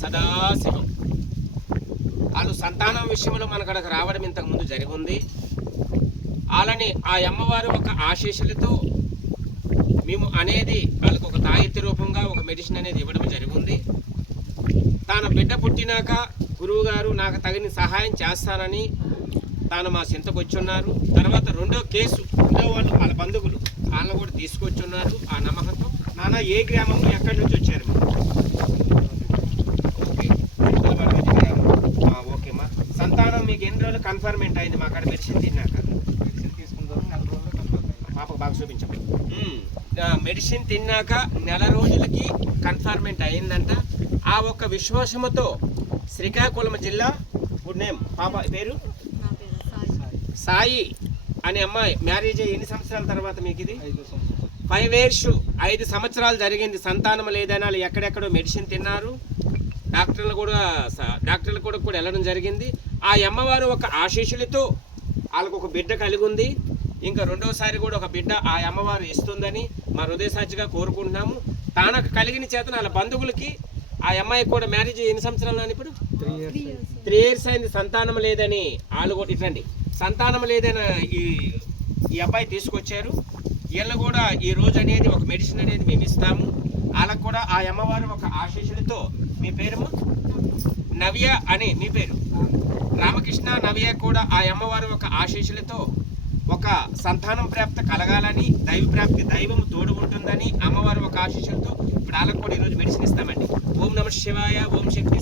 సదాశివం. వాళ్ళు సంతానం విషయంలో మన అక్కడికి రావడం ఇంతకు ముందు జరిగింది. వాళ్ళని ఆ అమ్మవారు ఒక ఆశీస్సులతో మేము అనేది వాళ్ళకు ఒక తాయిత్య రూపంగా ఒక మెడిసిన్ అనేది ఇవ్వడం జరిగింది. తాను బిడ్డ పుట్టినాక గురువు గారు నాకు తగిన సహాయం చేస్తానని తాను మా చింతకు వచ్చున్నారు. తర్వాత రెండో కేసు రెండో వాళ్ళు వాళ్ళ బంధువులు వాళ్ళని కూడా తీసుకొచ్చున్నారు ఆ నమ్మకంతో. నాన్న ఏ గ్రామం ఎక్కడి నుంచి వచ్చారు మీరు? ఓకే పిల్లవాడగండి గ్రామం. ఆ, ఓకే మా సంతానం మీకు ఎన్ని రోజులు కన్ఫర్మెంట్ అయింది? మా అక్కడ మెడిసిన్ తిన్నాక. పాపకు బాగా. ఆ, మెడిసిన్ తిన్నాక నెల రోజులకి కన్ఫర్మెంట్ అయిందంట. ఆ ఒక్క విశ్వాసముతో శ్రీకాకుళం జిల్లా గుడ్ నేమ్. పాప పేరు? నా పేరు సాయి. సాయి అనే అమ్మాయి. మ్యారేజ్ అయ్యి ఎన్ని సంవత్సరాల తర్వాత మీకు ఇది? ఫైవ్ ఇయర్స్ ఐదు సంవత్సరాలు జరిగింది. సంతానం లేదని ఎక్కడెక్కడో మెడిసిన్ తిన్నారు. డాక్టర్లు కూడా స- డాక్టర్లు కూడా కూడా వెళ్ళడం జరిగింది. ఆ అమ్మవారు ఒక ఆశీస్సులతో వాళ్ళకు ఒక బిడ్డ కలిగి ఉంది ఇంకా రెండోసారి కూడా ఒక బిడ్డ ఆ అమ్మవారు ఇస్తుందని మా హృదయ సాక్షిగా కోరుకుంటున్నాము. తానకు కలిగిన చేతన వాళ్ళ బంధువులకి ఆ అమ్మాయికి కూడా మ్యారేజ్ ఎన్ని సంవత్సరాలు అని ఇప్పుడు? త్రీ ఇయర్స్ అయింది. సంతానం లేదని వాళ్ళు కూడా ఇట్లండి సంతానం లేదని ఈ ఈ అబ్బాయి తీసుకొచ్చారు. వీళ్ళు కూడా ఈ రోజు అనేది ఒక మెడిసిన్ అనేది మేము ఇస్తాము. వాళ్ళకు కూడా ఆ అమ్మవారు ఒక ఆశీస్సులతో మీ పేరు నవ్య అని మీ పేరు. రామకృష్ణ నవ్య కూడా ఆ అమ్మవారు ఒక ఆశీస్సులతో ఒక సంతానం ప్రాప్తి కలగాలని దైవ ప్రాప్తి దైవం తోడు ఉంటుందని అమ్మవారు ఒక ఆశీస్సులతో ఇప్పుడు వాళ్ళకు కూడా ఈరోజు మెడిసిన్ ఇస్తామండి. ఓం నమ శివాయ ఓం శక్తి